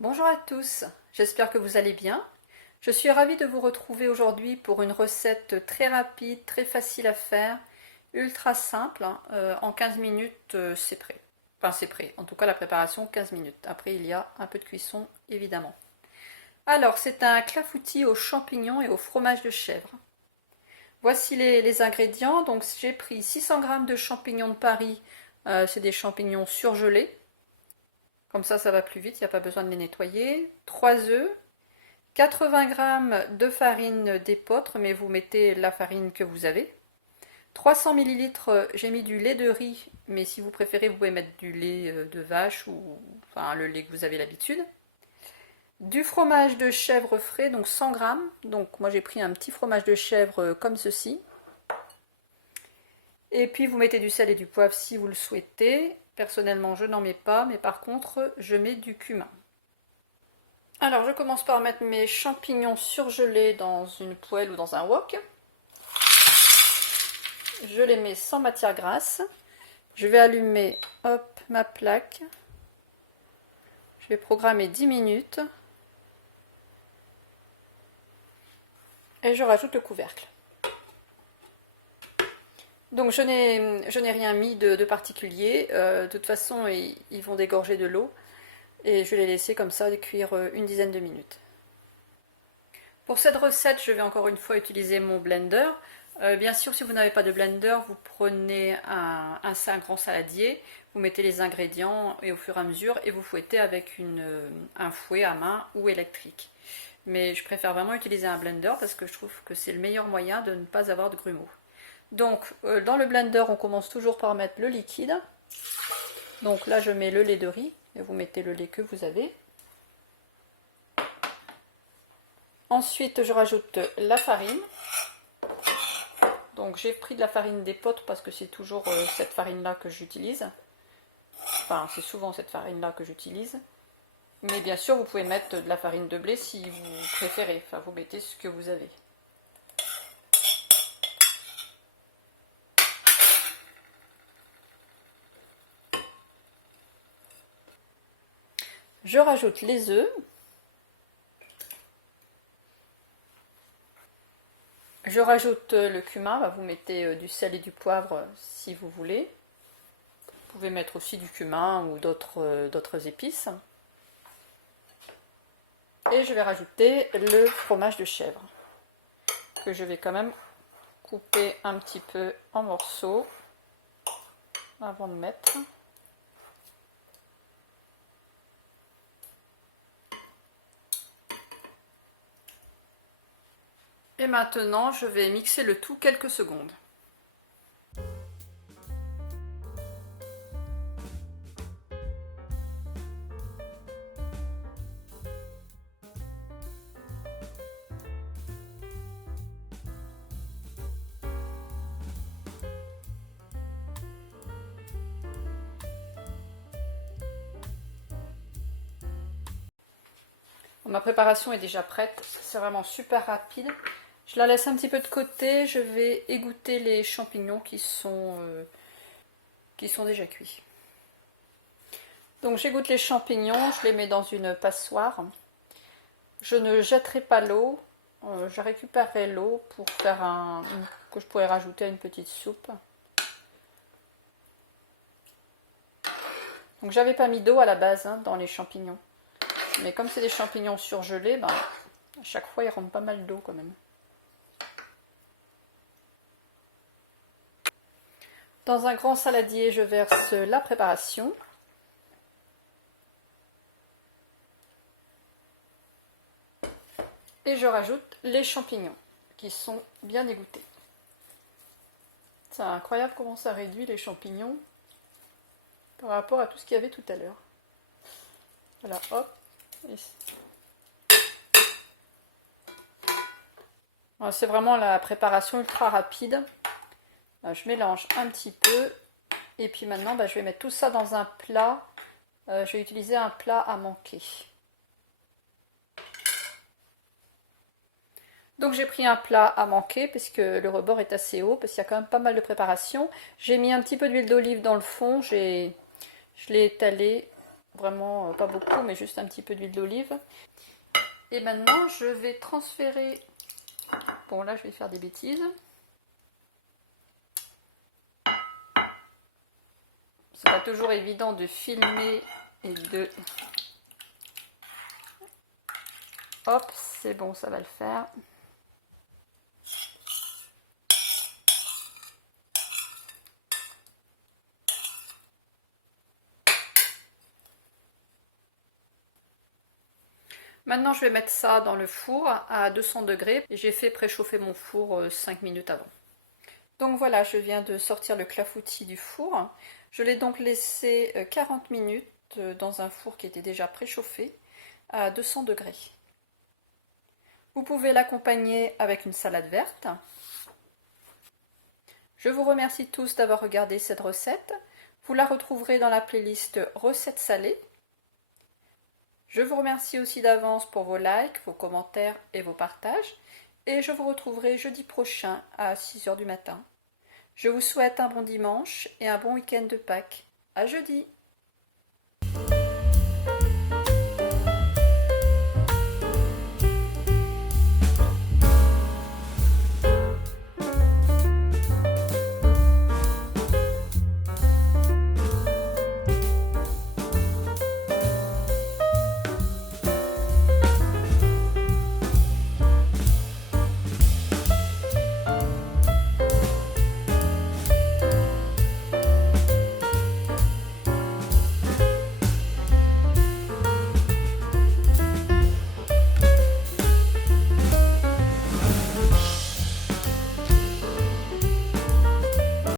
Bonjour à tous, j'espère que vous allez bien. Je suis ravie de vous retrouver aujourd'hui pour une recette très rapide, très facile à faire, ultra simple. En 15 minutes, c'est prêt. Enfin, c'est prêt. En tout cas, la préparation, 15 minutes. Après, il y a un peu de cuisson, évidemment. Alors, c'est un clafoutis aux champignons et au fromage de chèvre. Voici les ingrédients. Donc, j'ai pris 600 g de champignons de Paris. C'est des champignons surgelés. Comme ça va plus vite, il n'y a pas besoin de les nettoyer. 3 œufs, 80 g de farine d'épeautre, mais vous mettez la farine que vous avez. 300 ml, j'ai mis du lait de riz, mais si vous préférez, vous pouvez mettre du lait de vache ou enfin le lait que vous avez l'habitude. Du fromage de chèvre frais, donc 100 g. Donc moi j'ai pris un petit fromage de chèvre comme ceci. Et puis vous mettez du sel et du poivre si vous le souhaitez. Personnellement, je n'en mets pas, mais par contre, je mets du cumin. Alors, je commence par mettre mes champignons surgelés dans une poêle ou dans un wok. Je les mets sans matière grasse. Je vais allumer, hop, ma plaque. Je vais programmer 10 minutes. Et je rajoute le couvercle. Donc je n'ai rien mis de particulier. De toute façon, ils vont dégorger de l'eau. Et je vais les laisser comme ça cuire une dizaine de minutes. Pour cette recette, je vais encore une fois utiliser mon blender. Bien sûr, si vous n'avez pas de blender, vous prenez un grand saladier, vous mettez les ingrédients et au fur et à mesure, et vous fouettez avec un fouet à main ou électrique. Mais je préfère vraiment utiliser un blender parce que je trouve que c'est le meilleur moyen de ne pas avoir de grumeaux. Donc, dans le blender, on commence toujours par mettre le liquide. Donc là, je mets le lait de riz, et vous mettez le lait que vous avez. Ensuite, je rajoute la farine. Donc j'ai pris de la farine d'épeautre parce que c'est toujours cette farine-là que j'utilise. Enfin, c'est souvent cette farine-là que j'utilise. Mais bien sûr, vous pouvez mettre de la farine de blé si vous préférez. Enfin, vous mettez ce que vous avez. Je rajoute les œufs. Je rajoute le cumin, vous mettez du sel et du poivre si vous voulez. Vous pouvez mettre aussi du cumin ou d'autres épices. Et je vais rajouter le fromage de chèvre, que je vais quand même couper un petit peu en morceaux avant de mettre. Et maintenant, je vais mixer le tout quelques secondes. Ma préparation est déjà prête, c'est vraiment super rapide. Je la laisse un petit peu de côté, je vais égoutter les champignons qui sont déjà cuits. Donc j'égoutte les champignons, je les mets dans une passoire. Je ne jetterai pas l'eau, je récupérerai l'eau pour faire que je pourrais rajouter à une petite soupe. Donc j'avais pas mis d'eau à la base dans les champignons. Mais comme c'est des champignons surgelés, à chaque fois, ils rentrent pas mal d'eau quand même. Dans un grand saladier, je verse la préparation. Et je rajoute les champignons, qui sont bien égouttés. C'est incroyable comment ça réduit les champignons par rapport à tout ce qu'il y avait tout à l'heure. Voilà, hop. C'est vraiment la préparation ultra rapide. Je mélange un petit peu et puis maintenant je vais mettre tout ça dans un plat. Je vais utiliser un plat à manquer. Donc j'ai pris un plat à manquer parce que le rebord est assez haut, parce qu'il y a quand même pas mal de préparation. J'ai mis un petit peu d'huile d'olive dans le fond, je l'ai étalé vraiment pas beaucoup, mais juste un petit peu d'huile d'olive. Et maintenant, je vais transférer... Bon, là, je vais faire des bêtises. C'est pas toujours évident de filmer et de... Hop, c'est bon, ça va le faire. Maintenant, je vais mettre ça dans le four à 200 degrés. J'ai fait préchauffer mon four 5 minutes avant. Donc voilà, je viens de sortir le clafoutis du four. Je l'ai donc laissé 40 minutes dans un four qui était déjà préchauffé à 200 degrés. Vous pouvez l'accompagner avec une salade verte. Je vous remercie tous d'avoir regardé cette recette. Vous la retrouverez dans la playlist recettes salées. Je vous remercie aussi d'avance pour vos likes, vos commentaires et vos partages. Et je vous retrouverai jeudi prochain à 6 h du matin. Je vous souhaite un bon dimanche et un bon week-end de Pâques. À jeudi!